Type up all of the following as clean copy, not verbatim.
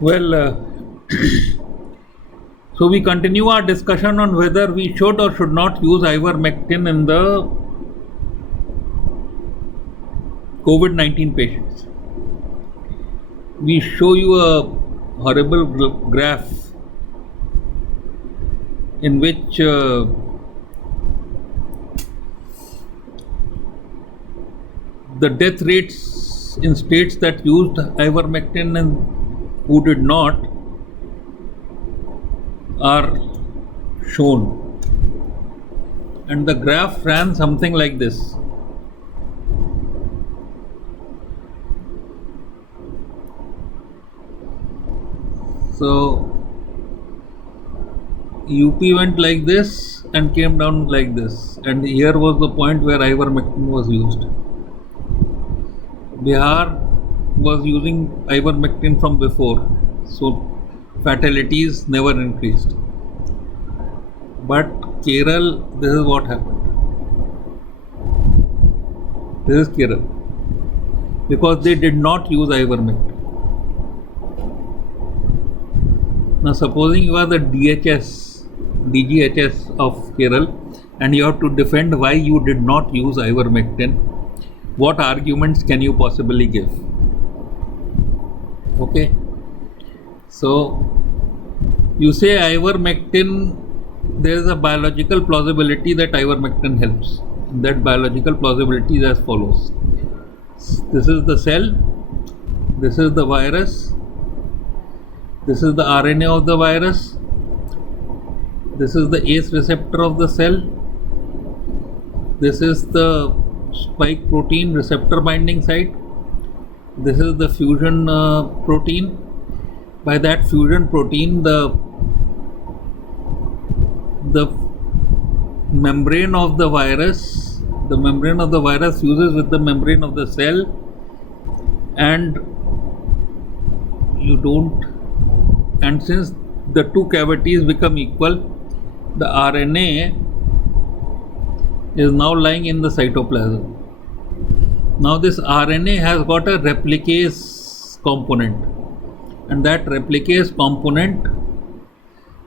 Well, so we continue our discussion on whether we should or should not use ivermectin in the COVID 19 patients. We show you a horrible graph in which the death rates in states that used ivermectin and who did not are shown, and the graph ran something like this. So UP went like this and came down like this, and here was the point where ivermectin was used. Bihar was using ivermectin from before, so fatalities never increased. But Kerala, this is what happened. This is Kerala, because they did not use ivermectin. Now, supposing you are the DGHS of Kerala, and you have to defend why you did not use ivermectin, what arguments can you possibly give? Okay, so you say ivermectin, there is a biological plausibility that ivermectin helps. That biological plausibility is as follows. This is the cell, this is the virus, this is the RNA of the virus, this is the ACE receptor of the cell, this is the spike protein receptor binding site, this is the fusion protein. By that fusion protein, the membrane of the virus fuses with the membrane of the cell, and since the two cavities become equal, the RNA is now lying in the cytoplasm. Now this RNA has got a replicase component, and that replicase component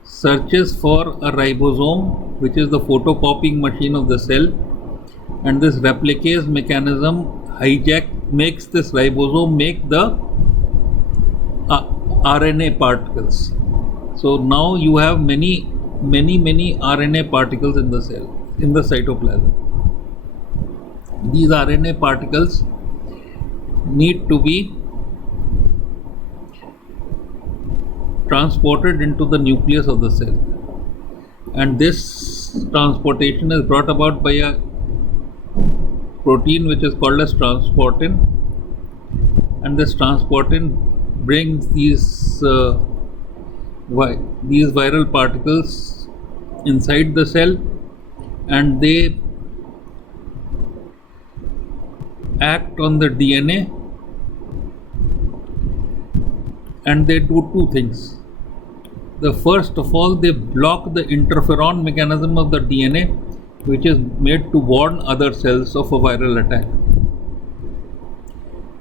searches for a ribosome, which is the photocopying machine of the cell, and this replicase mechanism makes this ribosome make the RNA particles. So now you have many RNA particles in the cell, in the cytoplasm. These RNA particles need to be transported into the nucleus of the cell, and this transportation is brought about by a protein which is called as transportin, and this transportin brings these viral particles inside the cell, and they act on the DNA, and they do two things. The first of all, they block the interferon mechanism of the DNA, which is made to warn other cells of a viral attack.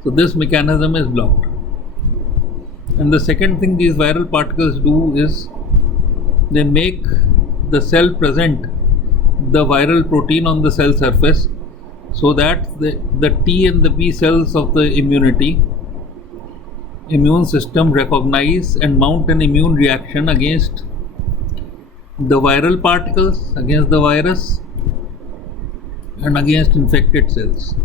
So this mechanism is blocked. And the second thing these viral particles do is they make the cell present the viral protein on the cell surface, so that the T and the B cells of the immune system recognize and mount an immune reaction against the viral particles, against the virus, and against infected cells.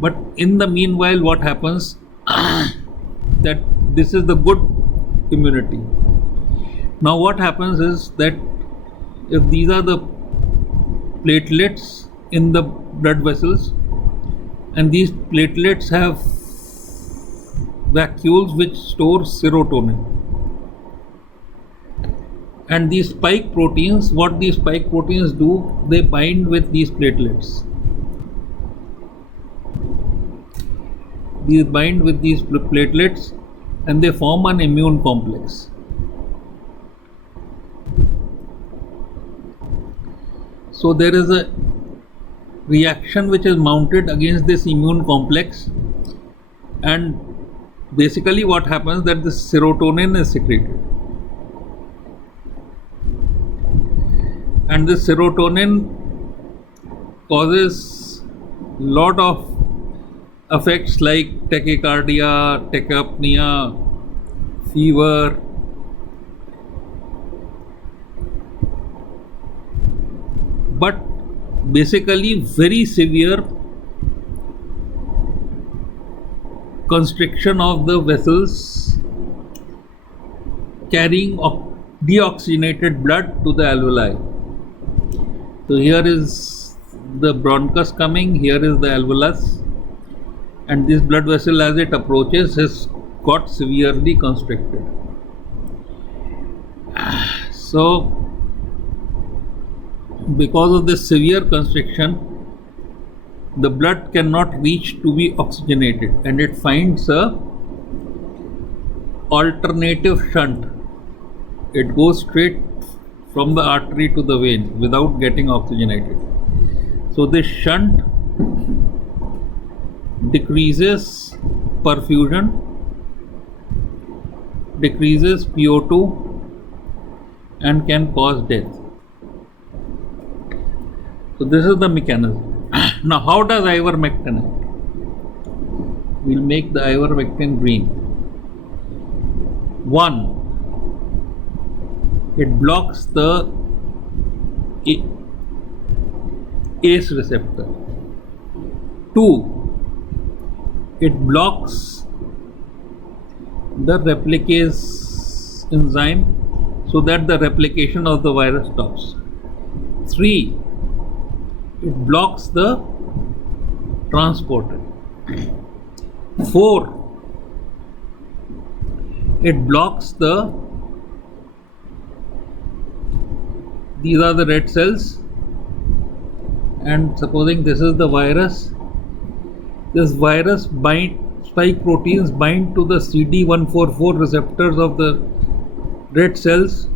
But in the meanwhile, what happens that this is the good immunity. Now what happens is that if these are the platelets in the blood vessels, and these platelets have vacuoles which store serotonin, and these spike proteins, what these spike proteins do, they bind with these platelets. These bind with these platelets and they form an immune complex. So there is a reaction which is mounted against this immune complex, and basically what happens that the serotonin is secreted, and this serotonin causes lot of effects like tachycardia, tachypnea, fever, but basically very severe constriction of the vessels carrying deoxygenated blood to the alveoli. So here is the bronchus coming, here is the alveolus, and this blood vessel as it approaches has got severely constricted. So because of this severe constriction, the blood cannot reach to be oxygenated, and it finds a alternative shunt. It goes straight from the artery to the vein without getting oxygenated. So this shunt decreases perfusion, decreases PO2, and can cause death. So this is the mechanism. Now how does ivermectin act? We'll make the ivermectin green. 1. It blocks the ACE receptor. 2. It blocks the replicase enzyme so that the replication of the virus stops. 3. It blocks the transporter. 4. It blocks these are the red cells, and supposing this is the virus, this virus spike proteins bind to the CD144 receptors of the red cells,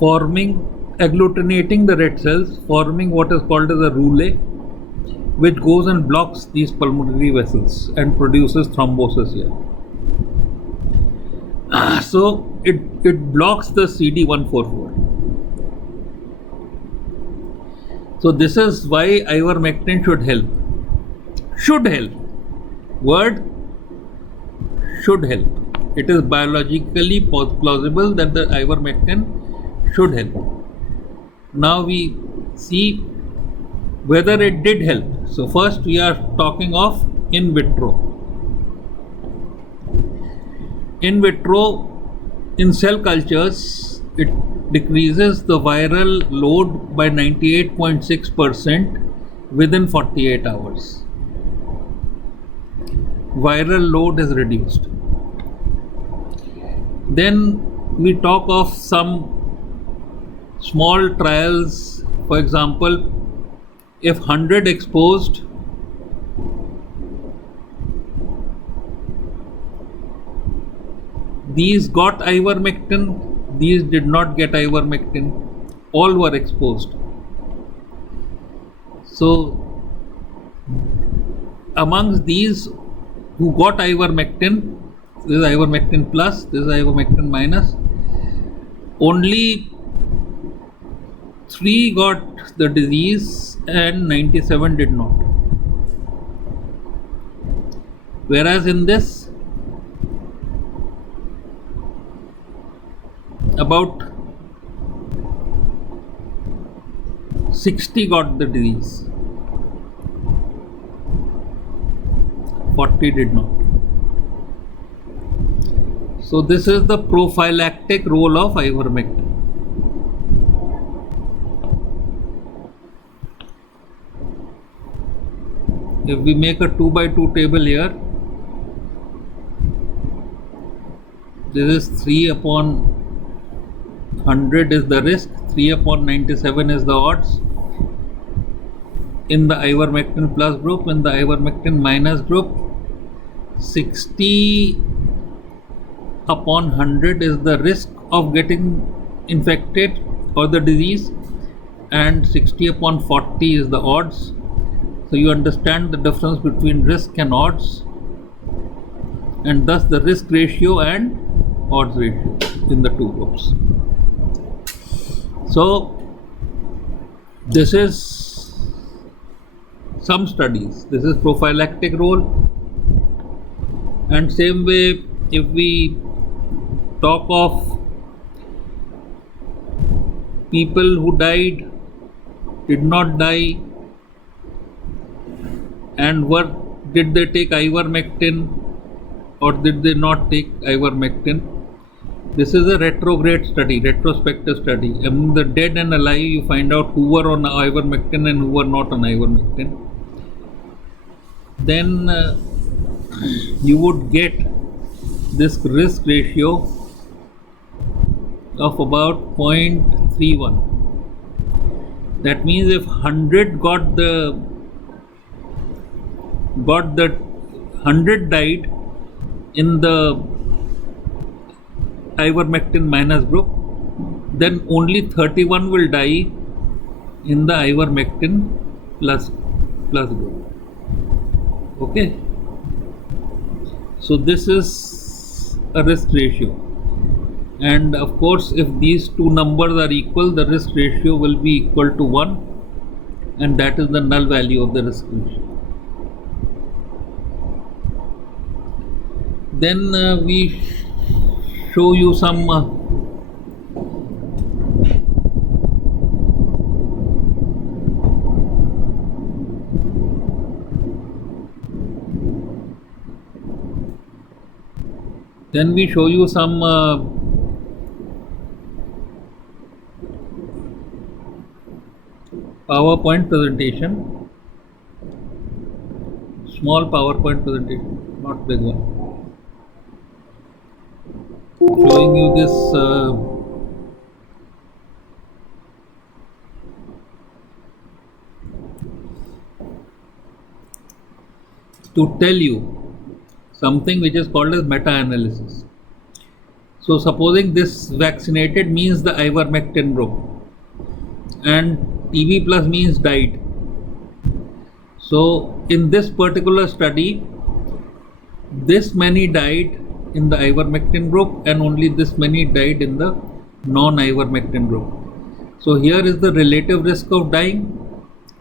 agglutinating the red cells, forming what is called as a roule, which goes and blocks these pulmonary vessels and produces thrombosis here. So it blocks the CD144. So this is why ivermectin should help. Should help. Word should help. It is biologically plausible that the ivermectin should help. Now we see whether it did help. So first we are talking of in vitro. In vitro, in cell cultures, it decreases the viral load by 98.6% within 48 hours. Viral load is reduced. Then we talk of some small trials. For example, if 100 exposed, these got ivermectin, these did not get ivermectin, all were exposed. So amongst these who got ivermectin, this is ivermectin plus, this is ivermectin minus, only 3 got the disease and 97 did not. Whereas in this, about 60 got the disease, 40 did not. So this is the prophylactic role of ivermectin. If we make a 2x2 table here, this is 3 upon 100 is the risk, 3 upon 97 is the odds in the ivermectin plus group. In the ivermectin minus group, 60 upon 100 is the risk of getting infected or the disease, and 60 upon 40 is the odds. So you understand the difference between risk and odds. and thus the risk ratio and odds ratio in the two groups. So this is some studies. This is prophylactic role, and same way if we talk of people who died, did not die, and did they take ivermectin or did they not take ivermectin? This is a retrograde study, retrospective study. Among the dead and alive, you find out who were on ivermectin and who were not on ivermectin. Then you would get this risk ratio of about 0.31. That means if 100 100 died in the ivermectin minus group, then only 31 will die in the ivermectin plus group. Okay, so this is a risk ratio, and of course if these two numbers are equal, the risk ratio will be equal to 1, and that is the null value of the risk ratio. Then we show you some PowerPoint presentation, small PowerPoint presentation, not big one, showing you this to tell you something which is called as meta-analysis. So supposing this vaccinated means the ivermectin group and TB plus means died. So in this particular study, this many died in the ivermectin group and only this many died in the non-ivermectin group. So here is the relative risk of dying,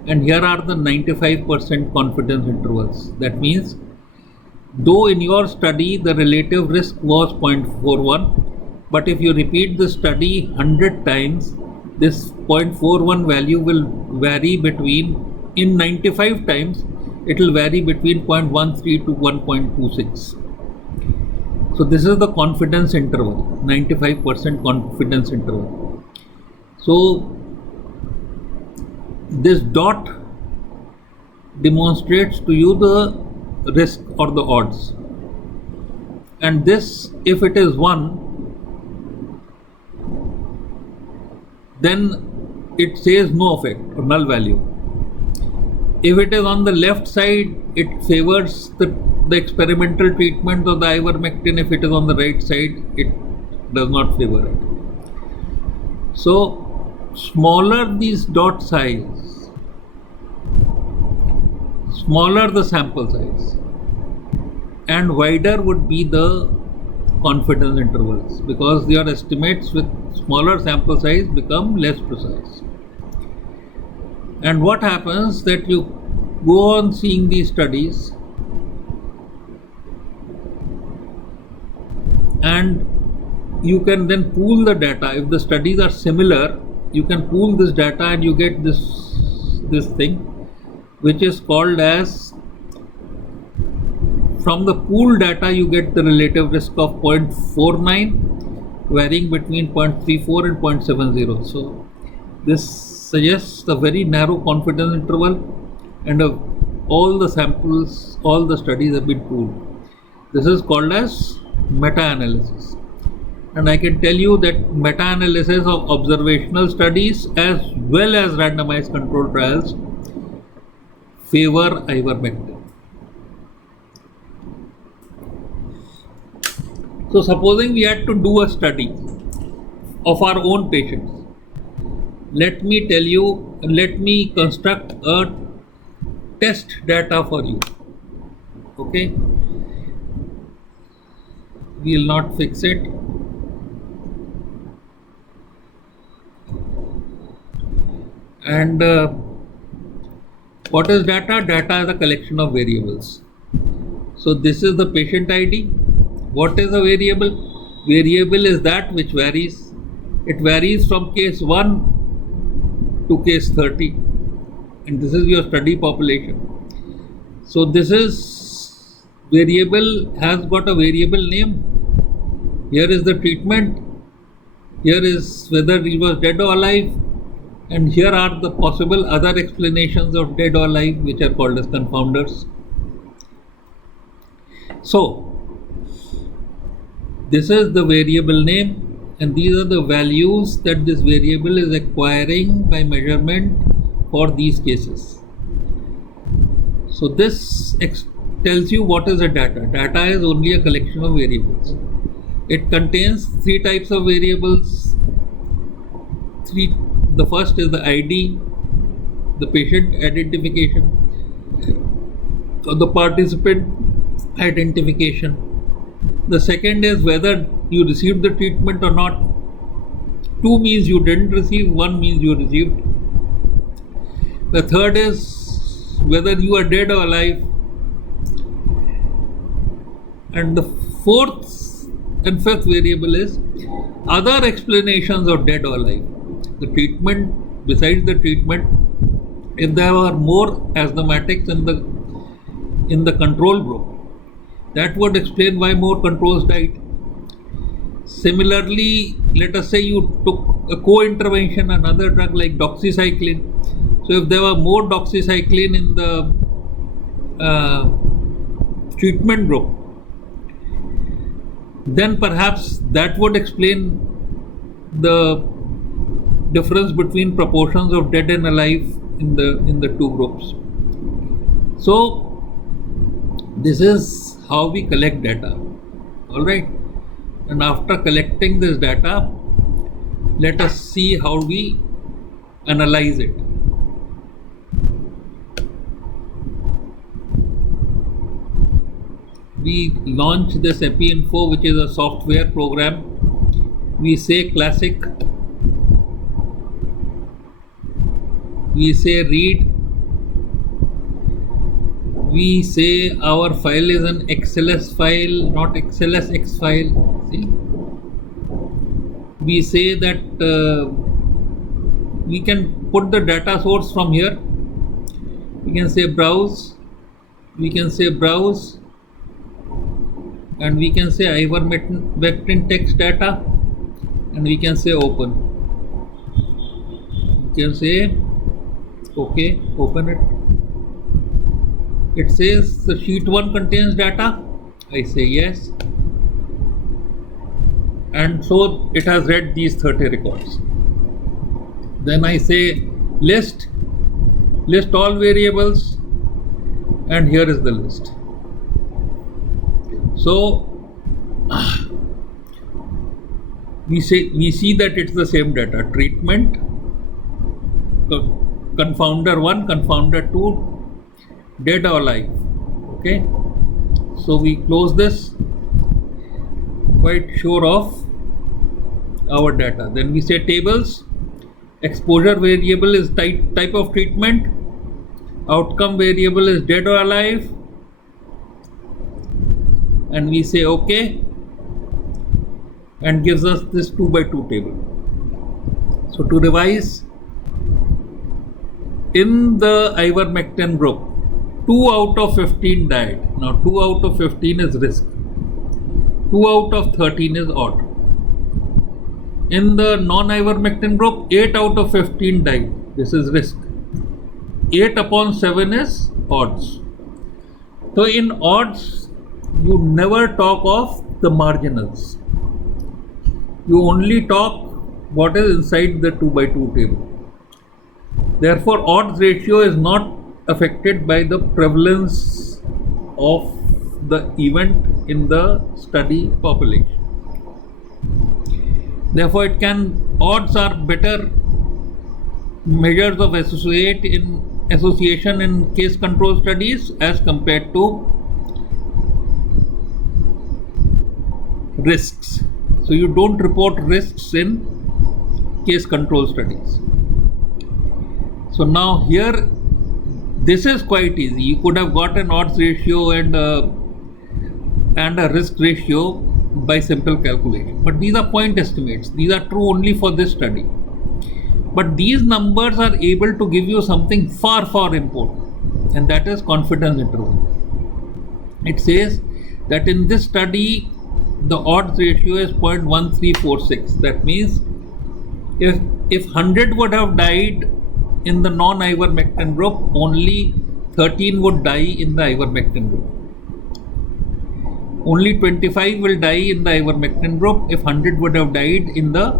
and here are the 95% confidence intervals. That means though in your study the relative risk was 0.41, but if you repeat the study 100 times, this 0.41 value will vary between, in 95 times, it will vary between 0.13 to 1.26. So this is the confidence interval, 95% confidence interval. So this dot demonstrates to you the risk or the odds, and this, if it is 1, then it says no effect or null value. If it is on the left side, it favors the experimental treatment of the ivermectin. If it is on the right side, it does not favor it. So smaller these dot size, smaller the sample size, and wider would be the confidence intervals, because your estimates with smaller sample size become less precise. And what happens that you go on seeing these studies and you can then pool the data. If the studies are similar, you can pool this data and you get this thing which is called as, from the pool data you get the relative risk of 0.49 varying between 0.34 and 0.70. So this suggests a very narrow confidence interval, and all the samples, all the studies have been pooled. This is called as meta-analysis, and I can tell you that meta-analysis of observational studies as well as randomized controlled trials favor ivermectin. So supposing we had to do a study of our own patients, let me construct a test data for you. Okay, We will not fix it. And what is data? Data is a collection of variables. So this is the patient ID. What is a variable? Variable is that which varies. It varies from case 1 to case 30, and this is your study population. So this is variable, has got a variable name. Here is the treatment. Here is whether he was dead or alive, and here are the possible other explanations of dead or alive, which are called as confounders. So this is the variable name, and these are the values that this variable is acquiring by measurement for these cases. So this tells you what is a data. Data is only a collection of variables. It contains three types of variables. The first is the ID, the patient identification, or the participant identification. The second is whether you received the treatment or not. 2 means you didn't receive, 1 means you received. The third is whether you are dead or alive. And the fourth and fifth variable is other explanations of dead or alive. The treatment, besides the treatment, if there are more asthmatics in the control group, that would explain why more controls died. Similarly, let us say you took a co-intervention, another drug like doxycycline. So if there were more doxycycline in the treatment group, then perhaps that would explain the difference between proportions of dead and alive in the two groups. So this is how we collect data. All right, and after collecting this data, let us see how we analyze it. We launch this EpiInfo, which is a software program. We say classic, we say read, we say our file is an XLS file, not XLSX file. See, we say that we can put the data source from here. We can say browse, we can say browse, and we can say ivermectin text data, and we can say open. We can say okay, open it. It says the sheet 1 contains data. I say yes, and so it has read these 30 records. Then I say list all variables, and here is the list. So we see that it's the same data: treatment, confounder 1, confounder 2, dead or alive. Okay, so we close this, quite sure of our data. Then we say tables. Exposure variable is type of treatment, outcome variable is dead or alive, and we say okay, and gives us this 2 by 2 table. So to revise, in the ivermectin group, 2 out of 15 died. Now 2 out of 15 is risk, 2 out of 13 is odd. In the non-ivermectin group, 8 out of 15 died. This is risk. 8 upon 7 is odds. So in odds, you never talk of the marginals. You only talk what is inside the 2 by 2 table. Therefore, odds ratio is not affected by the prevalence of the event in the study population. Therefore, odds are better measures of association in case control studies as compared to risks. So you don't report risks in case control studies. So now here, this is quite easy. You could have got an odds ratio and a risk ratio by simple calculation. But these are point estimates. These are true only for this study. But these numbers are able to give you something far, far important, and that is confidence interval. It says that in this study, the odds ratio is 0.1346. That means if 100 would have died in the non-ivermectin group, only 13 would die in the ivermectin group. Only 25 will die in the ivermectin group if 100 would have died in the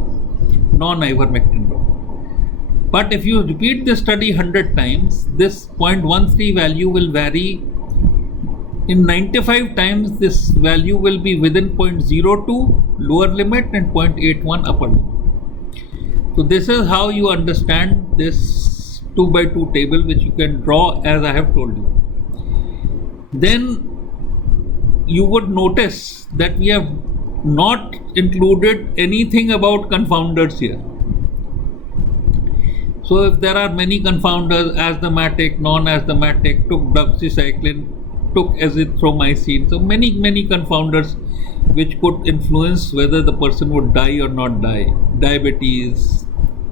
non-ivermectin group. But if you repeat this study 100 times, this 0.13 value will vary. In 95 times, this value will be within 0.02 lower limit and 0.81 upper limit. So this is how you understand this 2 by 2 table, which you can draw as I have told you. Then you would notice that we have not included anything about confounders here. So if there are many confounders, asthmatic, non-asthmatic, took doxycycline, took azithromycin, so many confounders which could influence whether the person would die or not die. Diabetes,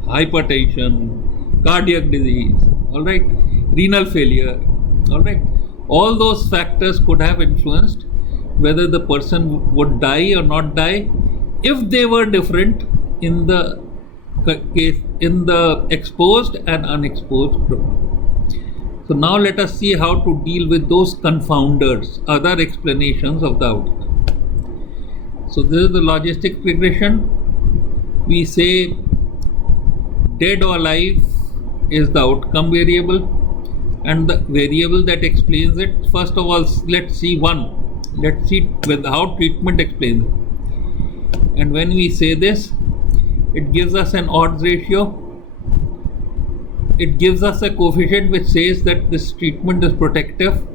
hypertension, cardiac disease, all right, renal failure, all right. All those factors could have influenced whether the person would die or not die if they were different in the case, in the exposed and unexposed group. So now let us see how to deal with those confounders, other explanations of the outcome. So this is the logistic regression. We say dead or alive is the outcome variable, and the variable that explains it. First of all, let's see one. Let's see with how treatment explains it. And when we say this, it gives us an odds ratio. It gives us a coefficient which says that this treatment is protective.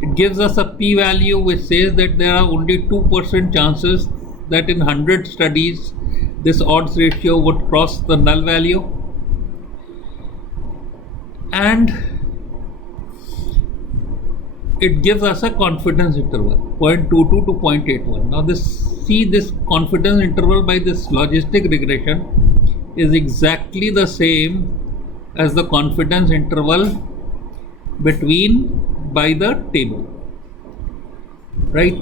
It gives us a p-value which says that there are only 2% chances that in 100 studies this odds ratio would cross the null value. And it gives us a confidence interval, 0.22 to 0.81. Now this confidence interval by this logistic regression is exactly the same as the confidence interval by the table, right?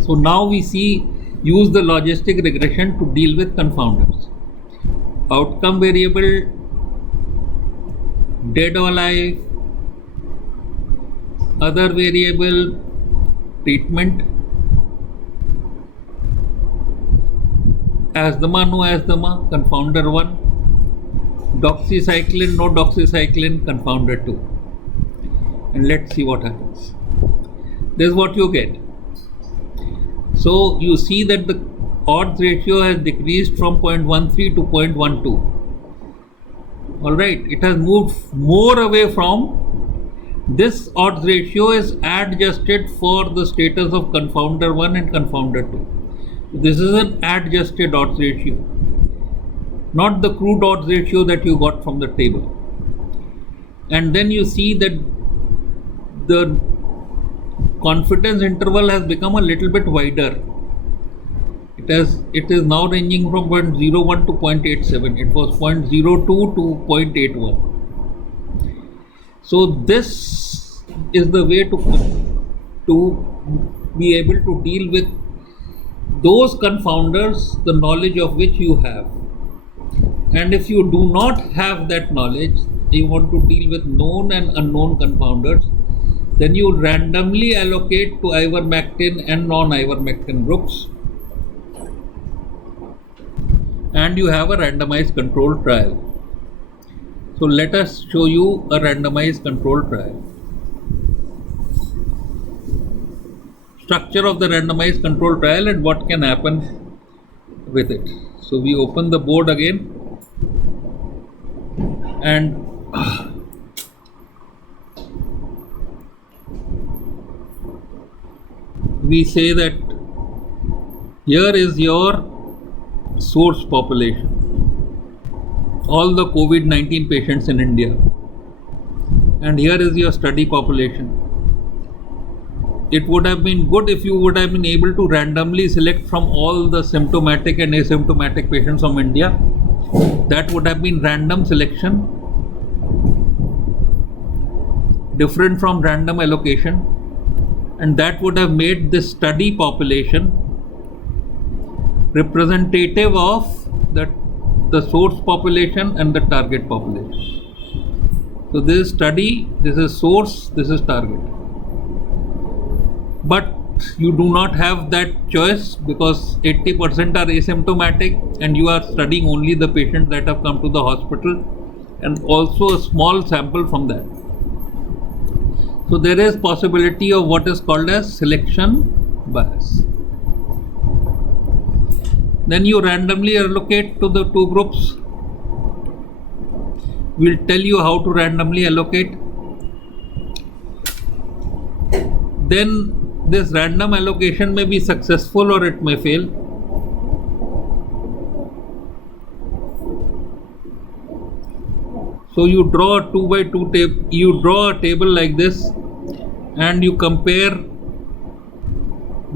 So now we use the logistic regression to deal with confounders. Outcome variable, dead or alive, other variable, treatment, asthma, no asthma, confounder 1, doxycycline, no doxycycline, confounder 2. And let's see what happens. This is what you get. So you see that the odds ratio has decreased from 0.13 to 0.12. Alright, it has moved more away from. This odds ratio is adjusted for the status of confounder 1 and confounder 2. This is an adjusted odds ratio, not the crude odds ratio that you got from the table. And then you see that the confidence interval has become a little bit wider. It is now ranging from 0.01 to 0.87. It was 0.02 to 0.81. So this is the way to be able to deal with those confounders, the knowledge of which you have. And if you do not have that knowledge, you want to deal with known and unknown confounders, then you randomly allocate to ivermectin and non-ivermectin groups, and you have a randomized control trial. So let us show you a randomized control trial. Structure of the randomized control trial and what can happen with it. So we open the board again, and we say that here is your source population, all the COVID-19 patients in India, and here is your study population. It would have been good if you would have been able to randomly select from all the symptomatic and asymptomatic patients from India. That would have been random selection, different from random allocation, and that would have made this study population representative of the source population and the target population. So this is study, this is source, this is target. But you do not have that choice because 80% are asymptomatic and you are studying only the patients that have come to the hospital and also a small sample from that. So there is possibility of what is called as selection bias. Then you randomly allocate to the two groups. We'll tell you how to randomly allocate. Then this random allocation may be successful or it may fail. So you draw a 2 by 2 table, you draw a table like this and you compare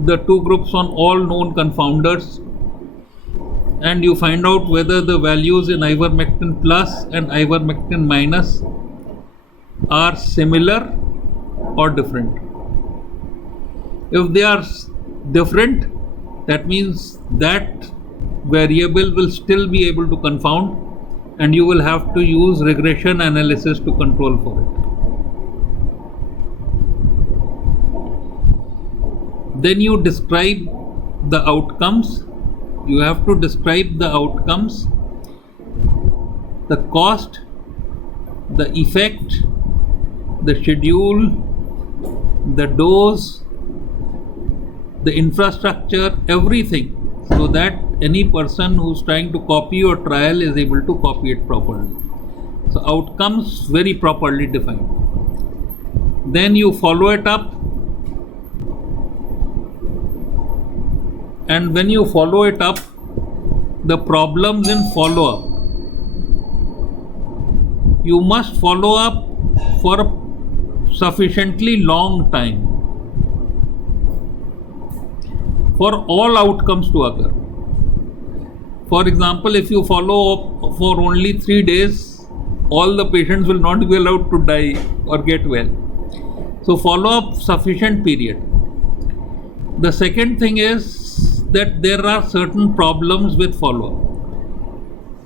the two groups on all known confounders and you find out whether the values in ivermectin plus and ivermectin minus are similar or different. If they are different, that means that variable will still be able to confound and you will have to use regression analysis to control for it. Then you describe the outcomes. You have to describe the outcomes, the cost, the effect, the schedule, the dose, the infrastructure, everything, so that any person who's trying to copy your trial is able to copy it properly. So outcomes very properly defined. Then you follow it up, and when you follow it up, the problems in follow-up, you must follow up for a sufficiently long time for all outcomes to occur. For example, if you follow up for only 3 days, all the patients will not be allowed to die or get well. So follow up sufficient period. The second thing is that there are certain problems with follow up.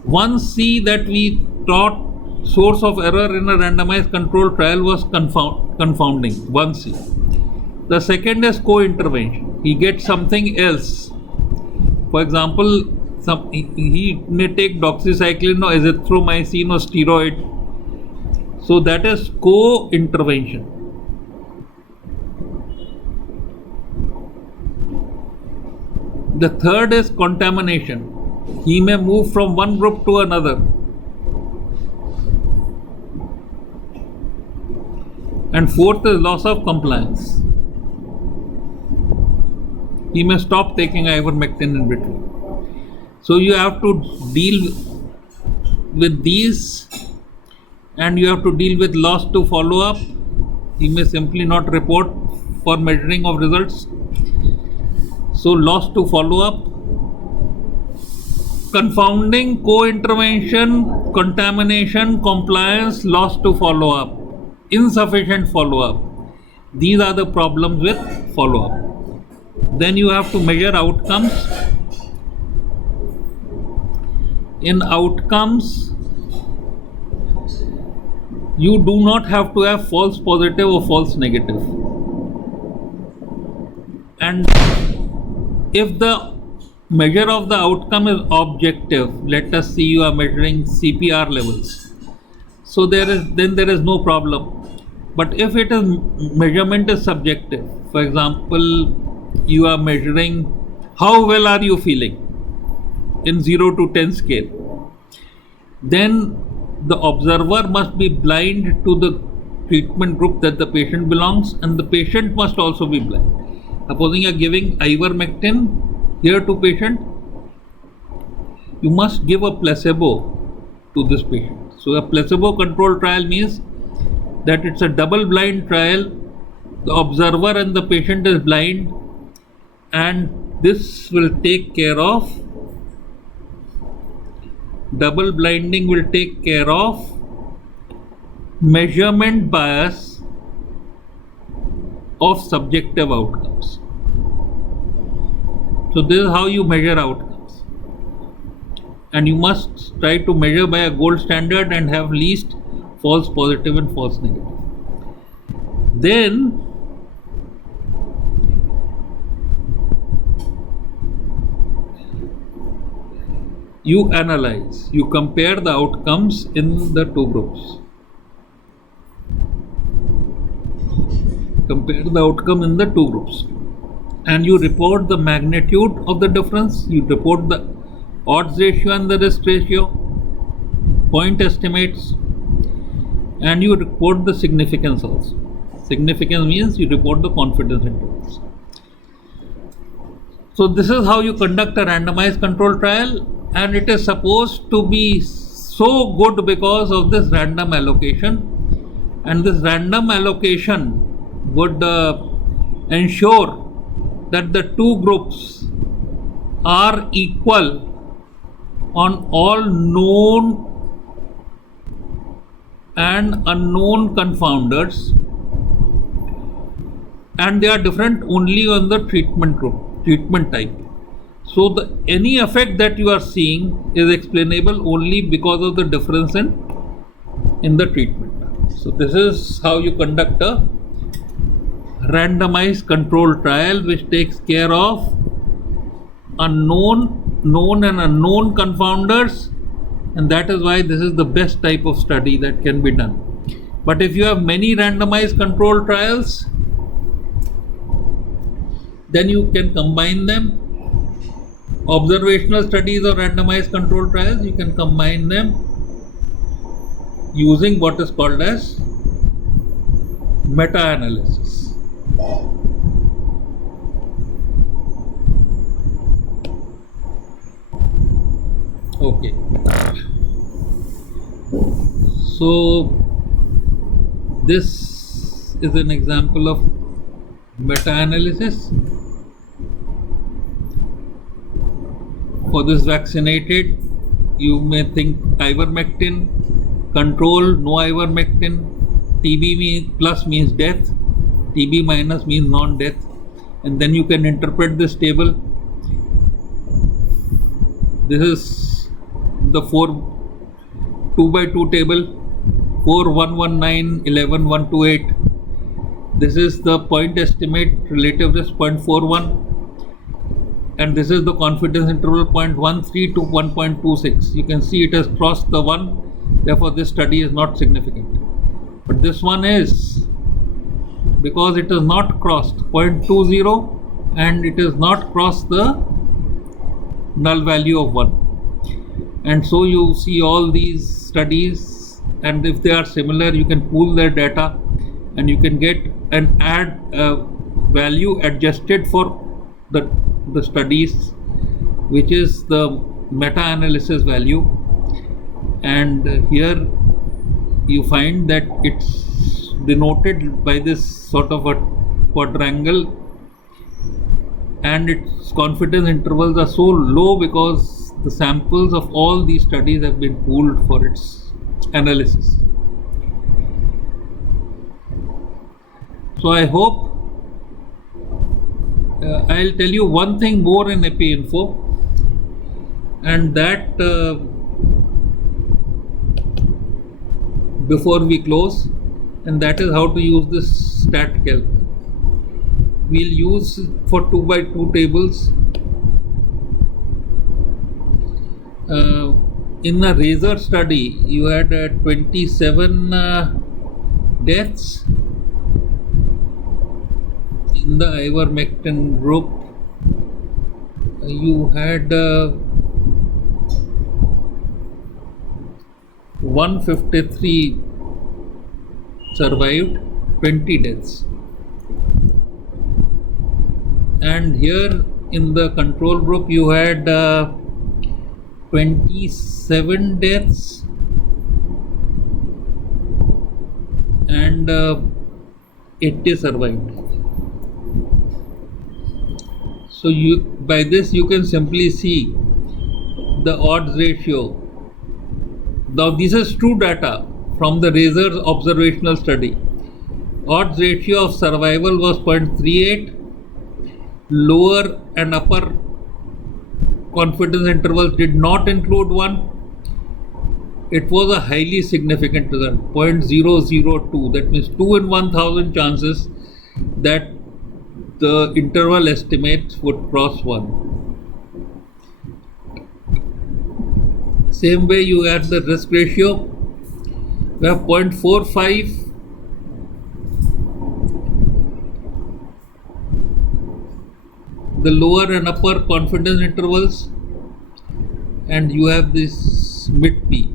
One C that we thought source of error in a randomized controlled trial was confounding, 1C. The second is co-intervention. He gets something else. For example, he may take doxycycline or azithromycin or steroid. So that is co-intervention. The third is contamination. He may move from one group to another. And fourth is loss of compliance. He may stop taking ivermectin in between. So you have to deal with these, and you have to deal with loss to follow up. He may simply not report for measuring of results. So loss to follow up, confounding, co-intervention, contamination, compliance, loss to follow up, insufficient follow up. These are the problems with follow up. Then you have to measure outcomes. In outcomes, you do not have to have false positive or false negative. And if the measure of the outcome is objective, let us see you are measuring CPR levels. So there is no problem. But if it is measurement is subjective, for example, you are measuring how well are you feeling in 0 to 10 scale, then the observer must be blind to the treatment group that the patient belongs, and the patient must also be blind. Supposing you are giving ivermectin here to patient, you must give a placebo to this patient. So a placebo control trial means that it's a double blind trial. The observer and the patient is blind, and this will take care of, double blinding will take care of measurement bias of subjective outcomes. So this is how you measure outcomes, and you must try to measure by a gold standard and have least false positive and false negative. Then you analyze, you compare the outcomes in the two groups. Compare the outcome in the two groups, and you report the magnitude of the difference, you report the odds ratio and the risk ratio, point estimates, and you report the significance also. Significance means you report the confidence intervals. So this is how you conduct a randomized control trial, and it is supposed to be so good because of this random allocation, and this random allocation would ensure that the two groups are equal on all known and unknown confounders, and they are different only on the treatment group, treatment type. So any effect that you are seeing is explainable only because of the difference in the treatment. So this is how you conduct a randomized control trial, which takes care of unknown, known and unknown confounders, and that is why this is the best type of study that can be done. But if you have many randomized control trials, then you can combine them. Observational studies or randomized control trials, you can combine them using what is called as meta-analysis. Okay, so this is an example of meta-analysis. For this vaccinated, you may think ivermectin, control no ivermectin, TB plus means death, TB minus means non-death, and then you can interpret this table. This is the 2 by 2 table, 4, 1, 1, 9, 11, 1, 2, 8. This is the point estimate, relative risk 0.41, and this is the confidence interval 0.13 to 1.26. You can see it has crossed the 1, therefore this study is not significant. But this one is, because it has not crossed 0.20 and it has not crossed the null value of 1. And so you see all these studies, and if they are similar, you can pool their data and you can get and add value adjusted for the studies, which is the meta-analysis value. And here you find that it's denoted by this sort of a quadrangle, and its confidence intervals are so low because the samples of all these studies have been pooled for its analysis. So I hope I'll tell you one thing more in EpiInfo, and that before we close, and that is how to use this StatCalc. We'll use for 2 by 2 tables. In a razor study, you had 27 deaths in the ivermectin group. You had 153 survived, 20 deaths. and here in the control group you had 27 deaths and 80 survived. So you, by this you can simply see the odds ratio. Now this is true data from the Razor's observational study. Odds ratio of survival was 0.38. Lower and upper confidence intervals did not include 1. It was a highly significant result, 0.002. That means 2 in 1000 chances that the interval estimates would cross 1. Same way you have the risk ratio. We have 0.45. The lower and upper confidence intervals, and you have this mid p.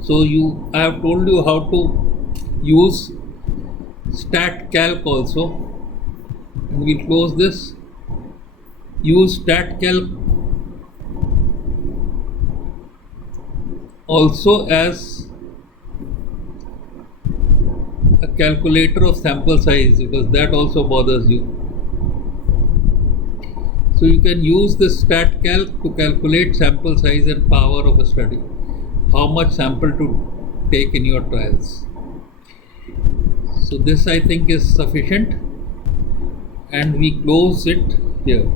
So I have told you how to use StatCalc also, and we'll close this. Use StatCalc also as a calculator of sample size, because that also bothers you. So you can use this StatCalc to calculate sample size and power of a study, how much sample to take in your trials. So this I think is sufficient, and we close it here.